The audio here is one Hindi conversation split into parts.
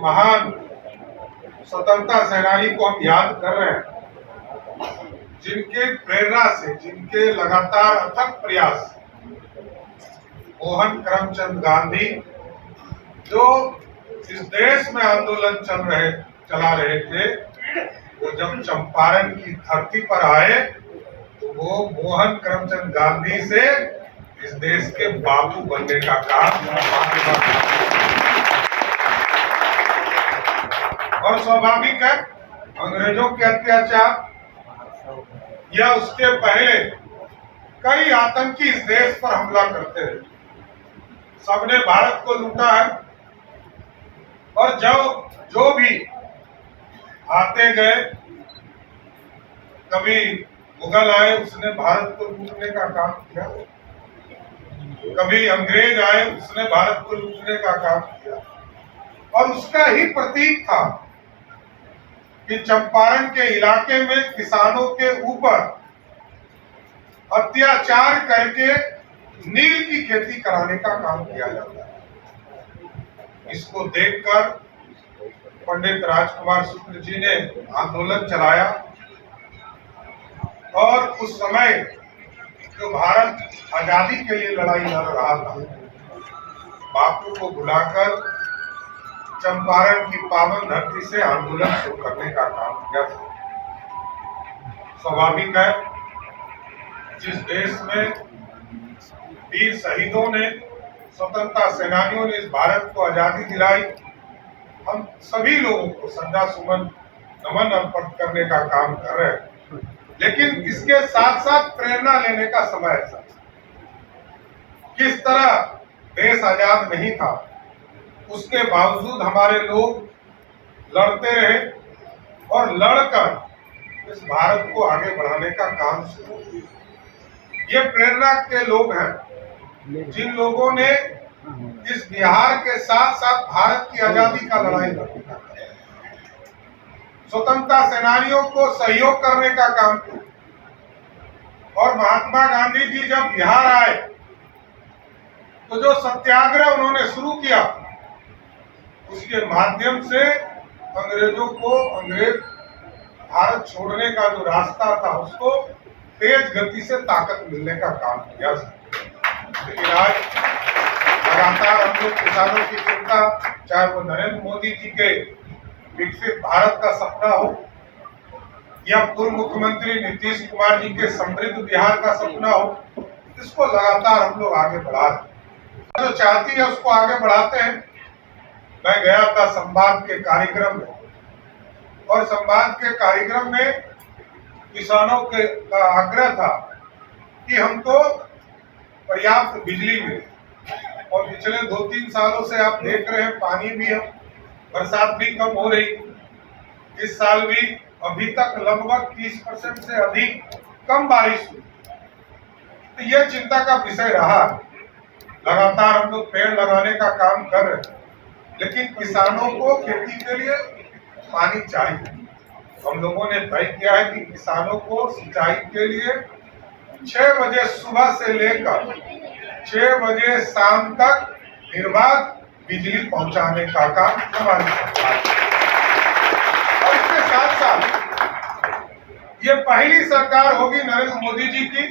महान स्वतंत्रता सेनानी को हम याद कर रहे हैं, जिनके प्रेरणा से, जिनके लगातार अथक प्रयास, मोहन करमचंद गांधी जो इस देश में आंदोलन चला रहे थे, वो जब चंपारण की धरती पर आए तो वो मोहन करमचंद गांधी से इस देश के बापू बनने का काम और स्वाभाविक है, अंग्रेजों के अत्याचार या उसके पहले कई आतंकी इस देश पर हमला करते रहे, सबने भारत को लूटा है और जो भी आते गए, कभी मुगल आए उसने भारत को लूटने का काम किया, कभी अंग्रेज आए उसने भारत को लूटने का काम किया और उसका ही प्रतीक था कि चंपारण के इलाके में किसानों के ऊपर अत्याचार करके नील की खेती कराने का काम किया जाता है। इसको देखकर पंडित राजकुमार शुक्ल जी ने आंदोलन चलाया और उस समय जो भारत आजादी के लिए लड़ाई लड़ रहा था, बापू को बुलाकर चंपारण की पावन धरती से आंदोलन शुरू करने का काम किया था। स्वाभाविक है, जिस देश में वीर शहीदों ने, स्वतंत्रता सेनानियों ने इस भारत को आजादी दिलाई, हम सभी लोगों को श्रद्धा सुमन नमन अर्पण करने का काम कर रहे हैं। लेकिन इसके साथ साथ प्रेरणा लेने का समय है। किस तरह देश आजाद नहीं था, उसके बावजूद हमारे लोग लड़ते रहे और लड़कर इस भारत को आगे बढ़ाने का काम शुरू किया। ये प्रेरणा के लोग हैं जिन लोगों ने इस बिहार के साथ साथ भारत की आजादी का लड़ाई लड़ी, स्वतंत्रता सेनानियों को सहयोग करने का काम किया। और महात्मा गांधी जी जब बिहार आए तो जो सत्याग्रह उन्होंने शुरू किया, उसके माध्यम से अंग्रेज भारत छोड़ने का जो रास्ता था उसको तेज गति से ताकत मिलने का काम किया। लेकिन आज लगातार हम लोग किसानों की चिंता, चाहे वो नरेंद्र मोदी जी के विकसित भारत का सपना हो या पूर्व मुख्यमंत्री नीतीश कुमार जी के समृद्ध बिहार का सपना हो, इसको लगातार हम लोग आगे बढ़ा रहे हैं। जो चाहती है उसको आगे बढ़ाते हैं। मैं गया था संवाद के कार्यक्रम में और संवाद के कार्यक्रम में किसानों के का आग्रह था कि हमको पर्याप्त बिजली मिले और पिछले 2-3 सालों से आप देख रहे हैं पानी भी है, बरसात भी कम हो रही। इस साल भी अभी तक लगभग 30% से अधिक कम बारिश हुई। तो यह चिंता का विषय रहा। लगातार हम लोग पेड़ लगाने का काम कर रहे हैं, लेकिन किसानों को खेती के लिए पानी चाहिए। हम लोगों ने तय किया है कि किसानों को सिंचाई के लिए 6 बजे सुबह से लेकर 6 बजे शाम तक निर्बाध बिजली पहुंचाने का काम हमारी सरकार है। और इसके साथ साथ ये पहली सरकार होगी नरेंद्र मोदी जी की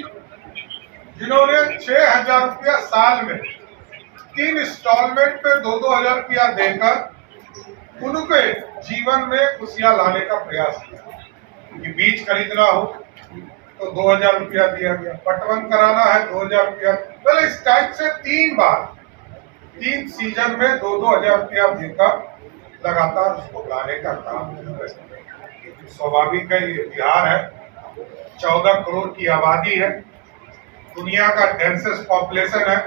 जिन्होंने 6,000 रुपया साल में 3 इंस्टॉलमेंट पे 2-2 हजार रुपया देकर उनके जीवन में खुशियां लाने का प्रयास किया। कि बीज खरीदना हो तो 2,000 रुपया दिया गया, पटवन कराना है 2,000 रुपया, पहले इस टाइप से 3 बार 3 सीजन में 2-2 हजार रुपया देकर लगातार उसको लाने का काम कर रहे हैं। स्वाभाविक है, ये बिहार है, 14 करोड़ की आबादी है, दुनिया का डेंसेस्ट पॉपुलेशन है।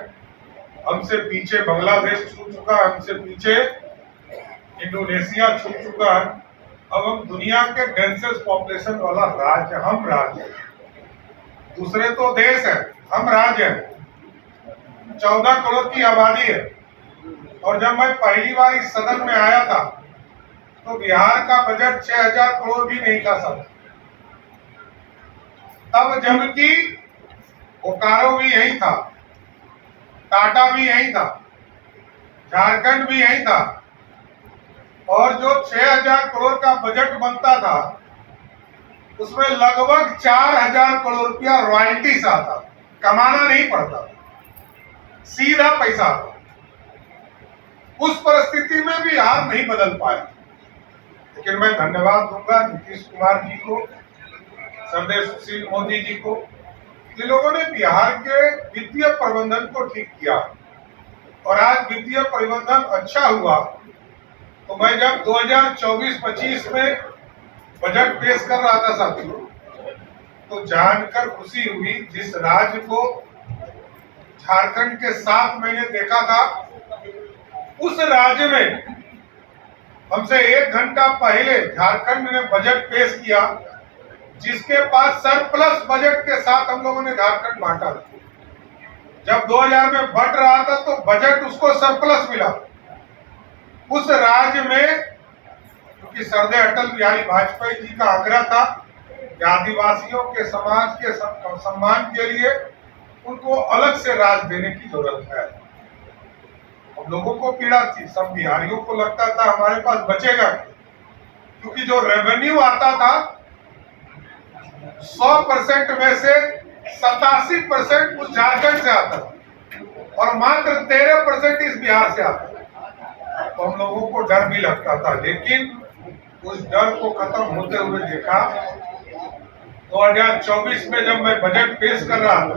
हमसे पीछे बांग्लादेश छूट चुका है, हमसे पीछे इंडोनेशिया छूट चुका है। अब हम दुनिया के डेंसेस्ट पॉपुलेशन वाला राज्य, हम राज्य हैं। दूसरे तो देश है, हम राज्य हैं। 14 करोड़ की आबादी है। और जब मैं पहली बार इस सदन में आया था तो बिहार का बजट 6,000 करोड़ भी नहीं था सब। तब जबकि बोकारो भी यही था, टाटा भी यही था, झारखंड भी यही था और जो 6,000 करोड़ का बजट बनता था उसमें लगभग 4,000 करोड़ रुपया रॉयल्टी से आता, कमाना नहीं पड़ता, सीधा पैसा आता। उस परिस्थिति में भी हार नहीं बदल पाया। लेकिन मैं धन्यवाद दूंगा नीतीश कुमार जी को, सरदेव सुशील मोदी जी को, जिन लोगों ने बिहार के वित्तीय प्रबंधन को ठीक किया और आज वित्तीय प्रबंधन अच्छा हुआ। तो मैं जब 2024-25 में बजट पेश कर रहा था साथियों, तो जानकर खुशी हुई जिस राज्य को झारखंड के साथ मैंने देखा था, उस राज्य में हमसे 1 घंटा पहले झारखंड ने बजट पेश किया, जिसके पास सरप्लस बजट के साथ हम लोगों ने झारखंड बांटा। जब 2000 में बढ़ रहा था तो बजट उसको सरप्लस मिला। उस राज्य में क्योंकि सरदे अटल बिहारी वाजपेयी जी का आग्रह था कि आदिवासियों के समाज के सम्मान के लिए उनको अलग से राज देने की जरूरत है। हम लोगों को पीड़ा थी, सब बिहारियों को लगता था हमारे पास बचेगा, क्योंकि जो रेवेन्यू आता था 100% में से 87% उस झारखंड से आता था और मात्र 13% इस बिहार से आता था। तो हम लोगों को डर भी लगता था, लेकिन उस डर को खत्म होते हुए देखा। 2024 में जब मैं बजट पेश कर रहा था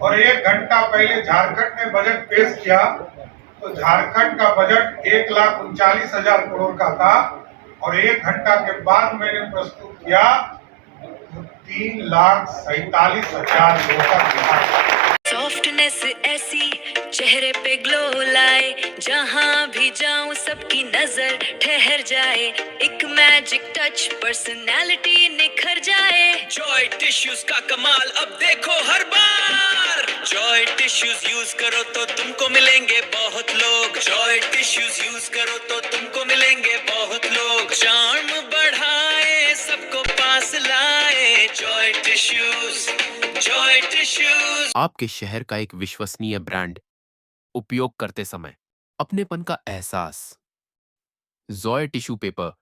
और 1 घंटा पहले झारखंड ने बजट पेश किया, तो झारखंड का बजट 1,39,000 करोड़ का था और 1 घंटा के बाद मैंने प्रस्तुत किया 3,47,000 करोड़ का। सॉफ्टनेस ऐसी चेहरे पे ग्लो लाए, जहां भी जाऊं सबकी नजर ठहर जाए, एक मैजिक टच पर्सनालिटी निखर जाए। जॉय टिश्यूज का कमाल अब देखो हर बार। जॉय टिश्यूज यूज करो तो तुमको मिलेंगे बहुत लोग। जॉय टिश्यूज यूज करो तो तुमको मिलेंगे बहुत लोग। चार्म बढ़ाए, सबको पास लाए। Joy tissues, Joy tissues. आपके शहर का एक विश्वसनीय ब्रांड, उपयोग करते समय अपनेपन का एहसास। Joy tissue paper